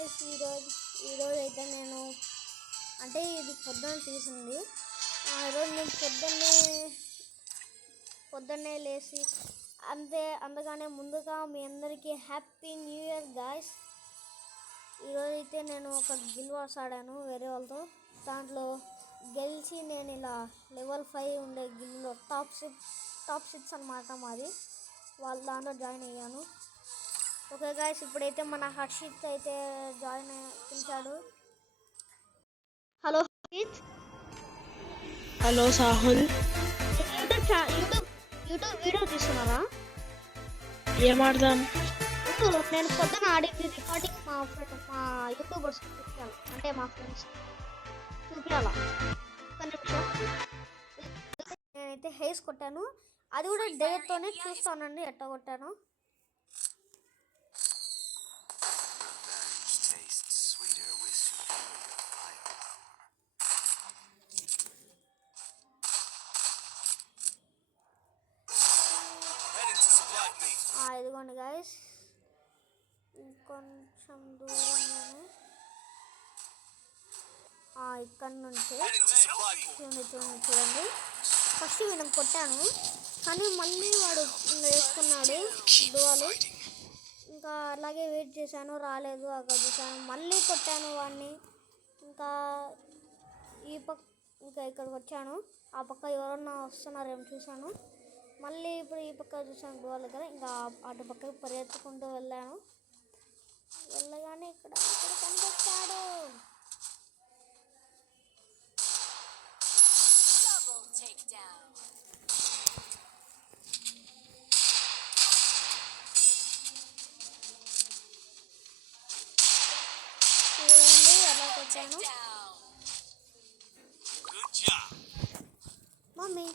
ఈరోజు అయితే నేను అంటే ఇది పొద్దున్న తీసింది. ఈరోజు నేను పొద్దున్నే లేచి అందుకనే ముందుగా మీ అందరికీ హ్యాపీ న్యూ ఇయర్ గాయ్స్. ఈరోజు అయితే నేను ఒక గిల్ వార్స్ ఆడాను వేరే వాళ్ళతో. దాంట్లో గెలిచి నేను ఇలా లెవెల్ 5 ఉండే గిల్లో టాప్ 6 అన్నమాట మాది. వాళ్ళ దాంట్లో జాయిన్ అయ్యాను. ఓకే గాయ్స్, ఇప్పుడైతే మన హర్షిత్ అయితే జాయిన్ అయ్యాడు. Hello Harshit. Hello Sahul. YouTube video తీస్తున్నారా? ఏం ఆడదాం? నేను పొద్దున ఆడింది రికార్డింగ్ మా యూట్యూబర్స్ చూపించాలి, అంటే మా ఫ్రెండ్స్ చూపించాలా. ఒక్క నిమిషం, నేనైతే హెయిర్స్ కొట్టాను. అది కూడా డేతోనే చూస్తానండి ఎట్లా కొట్టాను. ఇదిగోండి గాయస్, ఇంకొంచెం దూరంలోనే ఇక్కడ నుంచి చూడండి. ఫస్ట్ నేను కొట్టాను, కానీ మళ్ళీ వాడు వేసుకున్నాడు దువాలు. ఇంకా అలాగే వెయిట్ చేశాను, రాలేదు. అక్కడ చూసాను, మళ్ళీ కొట్టాను వాడిని. ఇంకా ఇక్కడికి వచ్చాను. ఆ పక్క ఎవరన్నా వస్తున్నారేమో చూశాను. మళ్ళీ ఇప్పుడు ఈ పక్క చూసాను గోవాల దగ్గర. ఇంకా అటు పక్కకి పరిగెత్తుకుంటూ వెళ్ళాను. వెళ్ళగానే ఇక్కడ కనిపించాడు. చూడండి ఎలా కొట్టాను. మమ్మీ